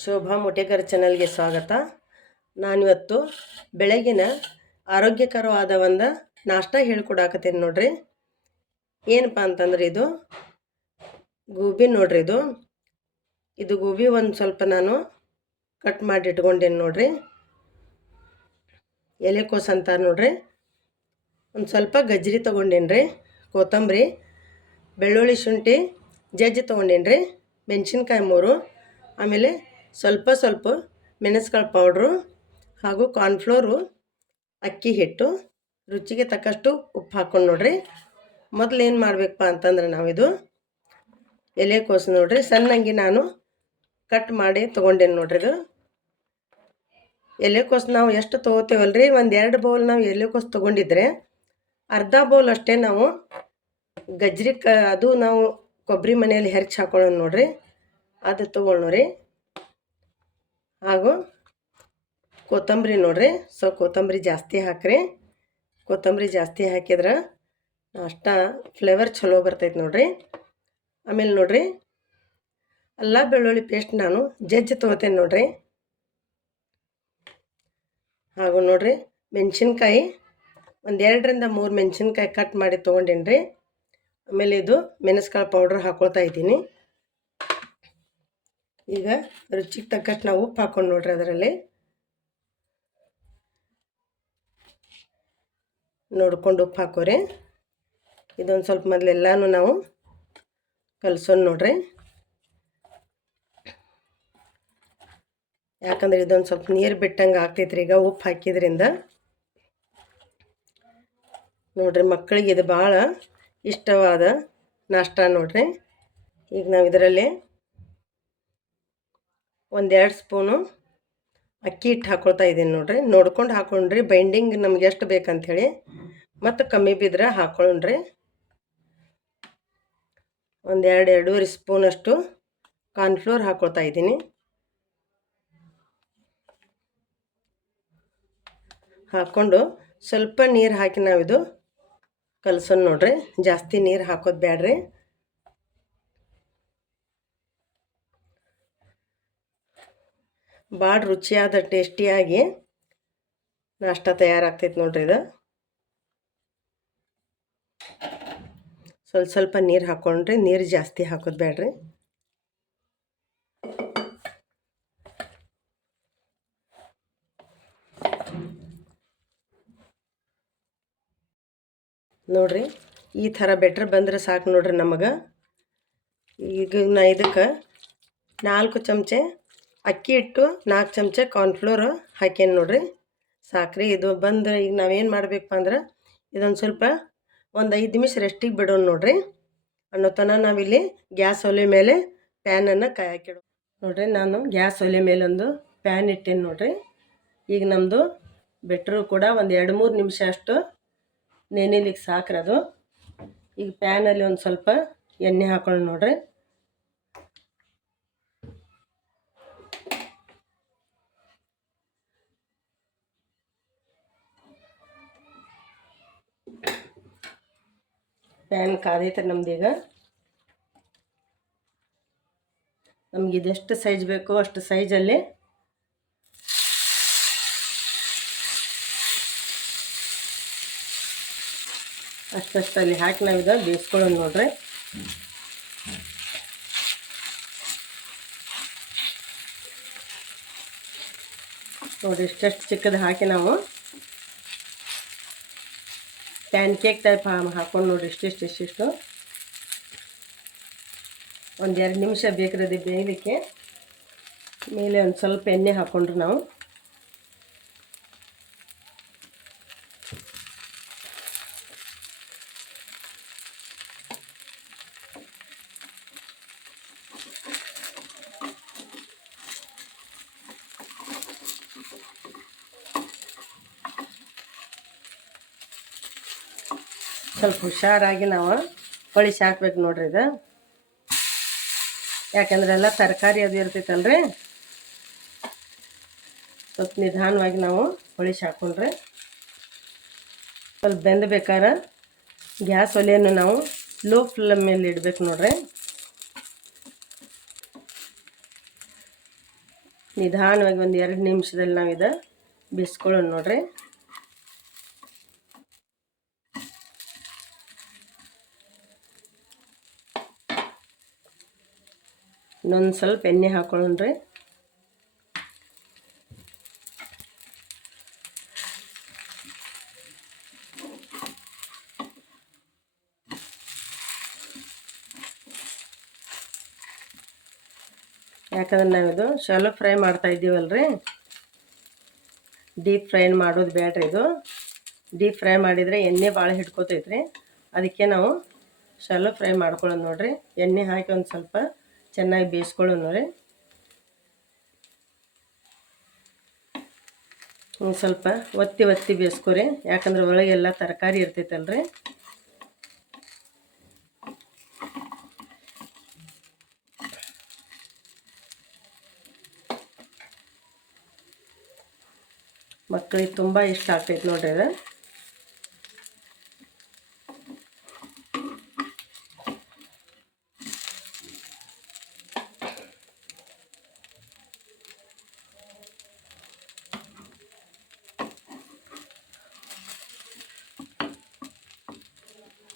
ಶೋಭಾ ಮೊಟೆಕರ್ ಚಾನಲ್ಗೆ ಸ್ವಾಗತ. ನಾನಿವತ್ತು ಬೆಳಗಿನ ಆರೋಗ್ಯಕರವಾದ ಒಂದು ನಾಷ್ಟ ಹೇಳ್ಕೊಡಾಕತ್ತೀನಿ ನೋಡ್ರಿ. ಏನಪ್ಪ ಅಂತಂದ್ರೆ ಇದು ಗೋಬಿ ನೋಡ್ರಿ. ಇದು ಗೋಬಿ ಒಂದು ಸ್ವಲ್ಪ ನಾನು ಕಟ್ ಮಾಡಿ ಇಟ್ಕೊಂಡೇನಿ ನೋಡ್ರಿ. ಎಲೆಕೋಸು ಅಂತಾರೆ ನೋಡ್ರಿ. ಒಂದು ಸ್ವಲ್ಪ ಗಜ್ಜರಿ ತೊಗೊಂಡೇನಿ ರೀ, ಕೊತ್ತಂಬರಿ, ಬೆಳ್ಳುಳ್ಳಿ, ಶುಂಠಿ ಜಜ್ಜಿ ತೊಗೊಂಡೇನಿ ರೀ, ಮೆಣಸಿನ್ಕಾಯಿ 3, ಆಮೇಲೆ ಸ್ವಲ್ಪ ಮೆಣಸುಕಾಳು ಪೌಡ್ರು ಹಾಗೂ ಕಾರ್ನ್ಫ್ಲೋರು, ಅಕ್ಕಿ ಹಿಟ್ಟು, ರುಚಿಗೆ ತಕ್ಕಷ್ಟು ಉಪ್ಪು ಹಾಕ್ಕೊಂಡು ನೋಡ್ರಿ. ಮೊದಲು ಏನು ಮಾಡಬೇಕಪ್ಪ ಅಂತಂದ್ರೆ ನಾವಿದು ಎಲೆಕೋಸು ನೋಡ್ರಿ ಸಣ್ಣಂಗೆ ನಾನು ಕಟ್ ಮಾಡಿ ತೊಗೊಂಡೇನಿ ನೋಡ್ರಿ. ಇದು ಎಲೆಕೋಸು ನಾವು ಎಷ್ಟು ತೊಗೋತೇವಲ್ರಿ, ಒಂದು 2 ಬೌಲ್ ನಾವು ಎಲೆಕೋಸು ತೊಗೊಂಡಿದ್ರೆ ಅರ್ಧ ಬೌಲ್ ಅಷ್ಟೇ ನಾವು ಗಜ್ಜರಿ ಅದು ನಾವು ಕೊಬ್ಬರಿ ಮನೆಯಲ್ಲಿ ಹೆರ್ಚಿ ಹಾಕೊಳ್ಳೋಣ ನೋಡ್ರಿ, ಅದು ತೊಗೊಳ್ಳೋರಿ. ಹಾಗೂ ಕೊತ್ತಂಬರಿ ನೋಡ್ರಿ, ಕೊತ್ತಂಬರಿ ಜಾಸ್ತಿ ಹಾಕ್ರಿ. ಕೊತ್ತಂಬರಿ ಜಾಸ್ತಿ ಹಾಕಿದ್ರೆ ಅಷ್ಟ ಫ್ಲೇವರ್ ಚಲೋ ಬರ್ತೈತೆ ನೋಡ್ರಿ. ಆಮೇಲೆ ನೋಡ್ರಿ ಅಲ್ಲ ಬೆಳ್ಳುಳ್ಳಿ ಪೇಸ್ಟ್ ನಾನು ಜಜ್ಜಿ ತೊಗೋತೇನೆ ನೋಡ್ರಿ. ಹಾಗೂ ನೋಡ್ರಿ ಮೆಣಸಿನ್ಕಾಯಿ ಒಂದು 2ರಿಂದ 3 ಮೆಣಸಿನ್ಕಾಯಿ ಕಟ್ ಮಾಡಿ ತೊಗೊಂಡೇನಿ ರೀ. ಆಮೇಲೆ ಇದು ಮೆಣಸುಕಾಳು ಪೌಡ್ರ್ ಹಾಕ್ಕೊಳ್ತಾ ಇದ್ದೀನಿ. ಈಗ ರುಚಿಗೆ ತಕ್ಕಷ್ಟು ನಾವು ಉಪ್ಪು ಹಾಕ್ಕೊಂಡು ನೋಡ್ರಿ. ಅದರಲ್ಲಿ ನೋಡ್ಕೊಂಡು ಉಪ್ಪು ಹಾಕೋರಿ. ಇದೊಂದು ಸ್ವಲ್ಪ ಮೊದಲೆಲ್ಲನೂ ನಾವು ಕಲಸೋಣ ನೋಡ್ರಿ. ಯಾಕಂದ್ರೆ ಇದೊಂದು ಸ್ವಲ್ಪ ನೀರು ಬಿಟ್ಟಂಗೆ ಆಗ್ತೈತ್ರಿ ಈಗ ಉಪ್ಪು ಹಾಕಿದ್ರಿಂದ. ನೋಡ್ರಿ ಮಕ್ಕಳಿಗೆ ಇದು ಭಾಳ ಇಷ್ಟವಾದ ನಾಷ್ಟ ನೋಡ್ರಿ. ಈಗ ನಾವು ಇದರಲ್ಲಿ 1-2 ಸ್ಪೂನು ಅಕ್ಕಿ ಹಿಟ್ಟು ಹಾಕ್ಕೊಳ್ತಾ ಇದ್ದೀನಿ ನೋಡ್ರಿ. ನೋಡ್ಕೊಂಡು ಹಾಕ್ಕೊಂಡ್ರಿ, ಬೈಂಡಿಂಗ್ ನಮ್ಗೆ ಎಷ್ಟು ಬೇಕಂಥೇಳಿ, ಮತ್ತು ಕಮ್ಮಿ ಬಿದ್ದರೆ ಹಾಕ್ಕೊಂಡ್ರಿ. 1-2.5 ಸ್ಪೂನಷ್ಟು ಕಾರ್ನ್ಫ್ಲೋರ್ ಹಾಕ್ಕೊಳ್ತಾ ಇದ್ದೀನಿ. ಹಾಕ್ಕೊಂಡು ಸ್ವಲ್ಪ ನೀರು ಹಾಕಿ ನಾವಿದು ಕಲಸೋಣ ನೋಡ್ರಿ. ಜಾಸ್ತಿ ನೀರು ಹಾಕೋದು ಬೇಡ್ರಿ. ಭಾಳ ರುಚಿಯಾದ ಟೇಸ್ಟಿಯಾಗಿ ನಾಷ್ಟ ತಯಾರಾಗ್ತೈತೆ ನೋಡ್ರಿ. ಇದು ಸ್ವಲ್ಪ ನೀರು ಹಾಕ್ಕೊಂಡ್ರಿ, ನೀರು ಜಾಸ್ತಿ ಹಾಕೋದು ಬೇಡ್ರಿ. ನೋಡ್ರಿ ಈ ಥರ ಬೆಟ್ರ್ ಬಂದರೆ ಸಾಕು ನೋಡ್ರಿ ನಮಗೆ. ಈಗ ನಾ ಇದಕ್ಕೆ 4 ಚಮಚೆ ಅಕ್ಕಿ ಹಿಟ್ಟು, 4 ಚಮಚೆ ಕಾರ್ನ್ಫ್ಲೋರ್ ಹಾಕೇನಿ ನೋಡ್ರಿ. ಸಾಕ್ರಿ ಇದು ಬಂದ್ರೆ ಈಗ ನಾವೇನು ಮಾಡಬೇಕಪ್ಪ ಅಂದ್ರೆ ಇದೊಂದು ಸ್ವಲ್ಪ 5 ನಿಮಿಷ ರೆಸ್ಟಿಗೆ ಬಿಡೋಣ ನೋಡ್ರಿ. ಅನ್ನೋ ತನಕ ನಾವಿಲ್ಲಿ ಗ್ಯಾಸ್ ಒಲೆ ಮೇಲೆ ಪ್ಯಾನನ್ನು ಕಾಯಕ್ಕಿಡೋ ನೋಡ್ರಿ. ನಾನು ಗ್ಯಾಸ್ ಒಲೆ ಮೇಲೆ ಒಂದು ಪ್ಯಾನ್ ಇಟ್ಟೇನಿ ನೋಡ್ರಿ. ಈಗ ನಮ್ಮದು ಬೆಟ್ರು ಕೂಡ ಒಂದು 2-3 ನಿಮಿಷ ಅಷ್ಟು ನೆನೆಲಿಕ್ಕೆ ಸಾಕ್ರದು. ಈಗ ಪ್ಯಾನಲ್ಲಿ ಒಂದು ಸ್ವಲ್ಪ ಎಣ್ಣೆ ಹಾಕೊಳ್ಳೋಣ ನೋಡ್ರಿ. ಪ್ಯಾನ್ ಕಾದೈತೆ ನಮ್ದೀಗ. ನಮ್ಗೆ ಇದೆಷ್ಟು ಸೈಜ್ ಬೇಕೋ ಅಷ್ಟು ಸೈಜಲ್ಲಿ ಅಷ್ಟಲ್ಲಿ ಹಾಕಿ ನಾವಿದ ಬೇಯಿಸ್ಕೊಳ್ಳೋಣ ನೋಡ್ರಿ. ನೋಡಿರಿ ಇಷ್ಟೆಷ್ಟು ಚಿಕ್ಕದು ಹಾಕಿ ನಾವು ಪ್ಯಾನ್ ಕೇಕ್ ಟೈಪ್ ಹಾಕೊಂಡು ನೋಡಿರಿ ಇಷ್ಟಿಷ್ಟು 1-2 ನಿಮಿಷ ಬೇಕ್ರದು ಬೇಯಲಿಕ್ಕೆ. ಮೇಲೆ ಒಂದು ಸ್ವಲ್ಪ ಎಣ್ಣೆ ಹಾಕ್ಕೊಂಡ್ರು ನಾವು. ಸ್ವಲ್ಪ ಹುಷಾರಾಗಿ ನಾವು ಹೊಳಿಸಿ ಹಾಕ್ಬೇಕು ನೋಡ್ರಿ. ಇದು ಯಾಕಂದ್ರೆ ಎಲ್ಲ ತರಕಾರಿ ಅದು ಇರ್ತೈತಲ್ರಿ, ಸ್ವಲ್ಪ ನಿಧಾನವಾಗಿ ನಾವು ಹೊಳಿಸಿ ಹಾಕ್ಕೊಂಡ್ರೆ ಸ್ವಲ್ಪ ಬೆಂದಬೇಕಾದ್ರೆ ಗ್ಯಾಸ್ ಒಲೆಯನ್ನು ನಾವು ಲೋ ಫ್ಲೇಮ್ ಮೇಲೆ ಇಡಬೇಕು ನೋಡ್ರಿ. ನಿಧಾನವಾಗಿ ಒಂದು 2 ನಿಮಿಷದಲ್ಲಿ ನಾವು ಇದು ಬೇಯಿಸ್ಕೊಳ್ಳೋಣ ನೋಡ್ರಿ. ಇನ್ನೊಂದು ಸ್ವಲ್ಪ ಎಣ್ಣೆ ಹಾಕೊಳ್ಳೋಣ್ರಿ. ಯಾಕಂದ್ರೆ ನಾವಿದು ಶಾಲೋ ಫ್ರೈ ಮಾಡ್ತಾ ಇದ್ದೀವಲ್ರಿ, ಡೀಪ್ ಫ್ರೈ ಮಾಡೋದು ಬೇಡ್ರಿ. ಇದು ಡೀಪ್ ಫ್ರೈ ಮಾಡಿದರೆ ಎಣ್ಣೆ ಭಾಳ ಹಿಡ್ಕೋತೈತ್ರಿ. ಅದಕ್ಕೆ ನಾವು ಶಾಲೋ ಫ್ರೈ ಮಾಡ್ಕೊಳ್ಳೋದು ನೋಡ್ರಿ. ಎಣ್ಣೆ ಹಾಕಿ ಒಂದು ಸ್ವಲ್ಪ ಚೆನ್ನಾಗಿ ಬೇಯಿಸ್ಕೊಳ್ಳೋದು ನೋಡ್ರಿ. ಒಂದು ಸ್ವಲ್ಪ ಒತ್ತಿ ಬೇಯಿಸ್ಕೊರಿ, ಯಾಕಂದ್ರೆ ಒಳಗೆಲ್ಲ ತರಕಾರಿ ಇರ್ತೈತಲ್ರಿ. ಮಕ್ಕಳಿಗೆ ತುಂಬ ಇಷ್ಟ ಆಗ್ತೈತೆ ನೋಡ್ರಿ ಇದು.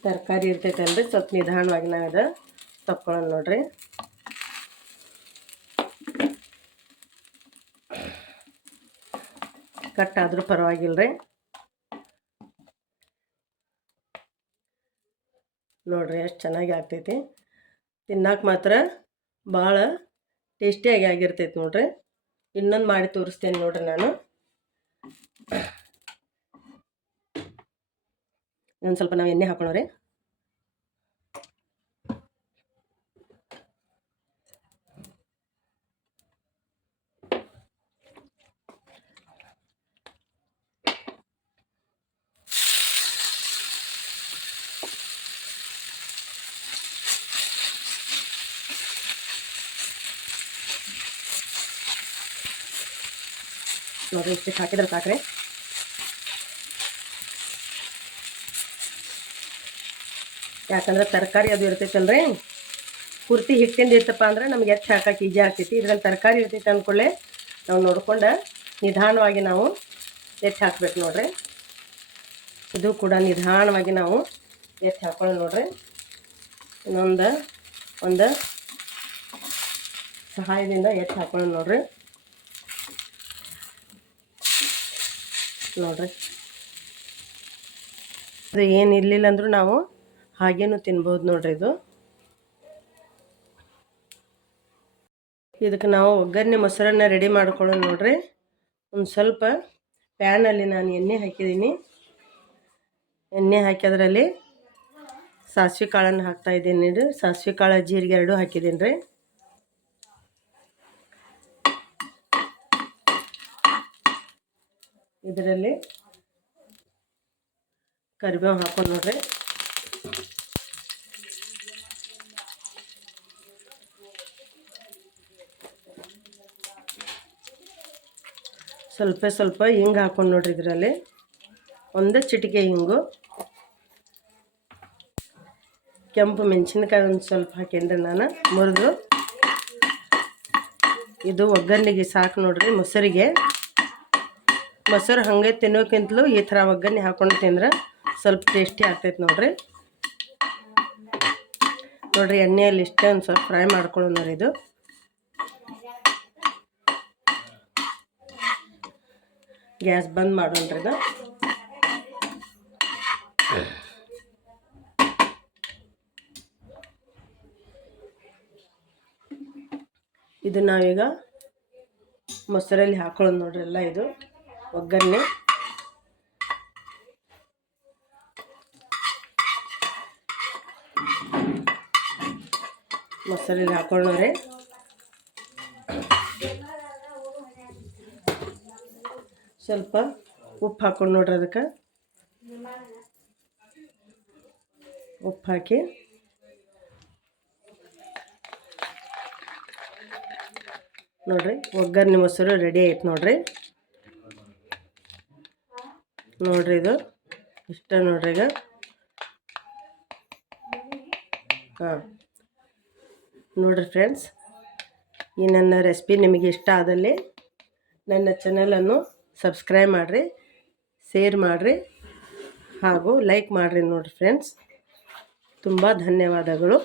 ತರಕಾರಿ ಇರ್ತೈತಲ್ರಿ, ಸ್ವಲ್ಪ ನಿಧಾನವಾಗಿ ನಾವು ಇದು ತಕ್ಕೊಳ್ಳೋಣ ನೋಡ್ರಿ. ಕಟ್ ಆದರೂ ಪರವಾಗಿಲ್ಲ ರೀ. ನೋಡ್ರಿ ಎಷ್ಟು ಚೆನ್ನಾಗಿ ಆಗ್ತೈತಿ. ತಿನ್ನಕ್ಕೆ ಮಾತ್ರ ಭಾಳ ಟೇಸ್ಟಿಯಾಗಿ ಆಗಿರ್ತೈತಿ ನೋಡ್ರಿ. ಇನ್ನೊಂದು ಮಾಡಿ ತೋರಿಸ್ತೇನೆ ನೋಡ್ರಿ ನಾನು. ಇನ್ನೊಂದು ಸ್ವಲ್ಪ ನಾವು ಎಣ್ಣೆ ಹಾಕೊಳ್ಳೋರಿ. ನೋಡ್ರಿ ಇಷ್ಟು ಹಾಕಿದ್ರೆ ಸಾಕ್ರಿ. ಯಾಕಂದ್ರೆ ತರಕಾರಿ ಅದು ಇರ್ತೈತಲ್ರಿ, ಪೂರ್ತಿ ಹಿಟ್ಟಿಂದ ಇರ್ತಪ್ಪ ಅಂದ್ರೆ ನಮ್ಗೆ ಎತ್ತು ಹಾಕಕ್ಕೆ ಈಜಿ ಆಗ್ತೈತಿ. ಇದ್ರಲ್ಲಿ ತರಕಾರಿ ಇರ್ತೈತೆ ಅಂದ್ಕೊಳ್ಳೆ ನಾವು ನೋಡ್ಕೊಂಡು ನಿಧಾನವಾಗಿ ನಾವು ಎತ್ತು ಹಾಕ್ಬೇಕು ನೋಡ್ರಿ. ಇದು ಕೂಡ ನಿಧಾನವಾಗಿ ನಾವು ಎತ್ತು ಹಾಕೊಳ್ಳೋಣ ನೋಡ್ರಿ. ಒಂದು ಸಹಾಯದಿಂದ ಎತ್ತು ಹಾಕೊಳ್ಳೋಣ ನೋಡ್ರಿ. ಇದು ಏನು ಇರಲಿಲ್ಲ ಅಂದರೂ ನಾವು ಹಾಗೇನು ತಿನ್ಬೋದು ನೋಡ್ರಿ. ಇದಕ್ಕೆ ನಾವು ಒಗ್ಗರಣೆ ಮೊಸರನ್ನ ರೆಡಿ ಮಾಡ್ಕೊಳ್ಳೋಣ ನೋಡ್ರಿ. ಒಂದು ಸ್ವಲ್ಪ ಪ್ಯಾನಲ್ಲಿ ನಾನು ಎಣ್ಣೆ ಹಾಕಿದ್ದೀನಿ. ಎಣ್ಣೆ ಹಾಕಿ ಅದರಲ್ಲಿ ಸಾಸಿವೆ ಕಾಳನ್ನು ಹಾಕ್ತಾಯಿದ್ದೀನಿ ರೀ. ಸಾಸಿವೆ ಕಾಳು ಜೀರಿಗೆ 2 ಹಾಕಿದ್ದೀನಿ ರೀ. ಇದರಲ್ಲಿ ಕರಿಬೇವು ಹಾಕೊಂಡು ನೋಡ್ರಿ. ಸ್ವಲ್ಪ ಹಿಂಗೆ ಹಾಕೊಂಡು ನೋಡ್ರಿ. ಇದರಲ್ಲಿ ಒಂದು ಚಿಟಿಕೆ ಹಿಂಗು, ಕೆಂಪು ಮೆಣಸಿನ್ಕಾಯಿ ಒಂದು ಸ್ವಲ್ಪ ಹಾಕೇನ್ರಿ ನಾನು ಮುರಿದು. ಇದು ಒಗ್ಗರಣೆಗೆ ಸಾಕು ನೋಡ್ರಿ. ಮೊಸರು ಹಾಗೆ ತಿನ್ನೋಕ್ಕಿಂತಲೂ ಈ ಥರ ಒಗ್ಗರಣೆ ಹಾಕೊಂಡು ತಿಂದ್ರೆ ಸ್ವಲ್ಪ ಟೇಸ್ಟಿ ಆಗ್ತೈತೆ ನೋಡ್ರಿ. ಎಣ್ಣೆಯಲ್ಲಿ ಇಷ್ಟೇ ಒಂದು ಸ್ವಲ್ಪ ಫ್ರೈ ಮಾಡ್ಕೊಳ್ಳೋಣ ನೋಡ್ರಿ. ಇದು ಗ್ಯಾಸ್ ಬಂದ್ ಮಾಡೋಣ್ರಿ. ಇದು ನಾವೀಗ ಮೊಸರಲ್ಲಿ ಹಾಕೊಳ್ಳೋದು ನೋಡ್ರಿ. ಎಲ್ಲ ಇದು ಒಗ್ಗರಣೆ ಮೊಸರಲ್ಲಿ ಹಾಕೊಳ್ಳೋರೆ. ಸ್ವಲ್ಪ ಉಪ್ಪು ಹಾಕೊಂಡು ನೋಡ್ರಿ. ಅದಕ್ಕೆ ಉಪ್ಪು ಹಾಕಿ ನೋಡ್ರಿ ಒಗ್ಗರಣೆ ಮೊಸರು ರೆಡಿ ಆಯ್ತು ನೋಡ್ರಿ. ಇದು ಇಷ್ಟ ನೋಡ್ರಿ. ಈಗ ನೋಡ್ರಿ ಫ್ರೆಂಡ್ಸ್, ಈ ನನ್ನ ರೆಸಿಪಿ ನಿಮಗೆ ಇಷ್ಟ ಆದಲ್ಲಿ ನನ್ನ ಚಾನಲನ್ನು ಸಬ್ಸ್ಕ್ರೈಬ್ ಮಾಡಿರಿ, ಶೇರ್ ಮಾಡಿರಿ ಹಾಗೂ ಲೈಕ್ ಮಾಡಿರಿ ನೋಡಿರಿ ಫ್ರೆಂಡ್ಸ್. ತುಂಬ ಧನ್ಯವಾದಗಳು.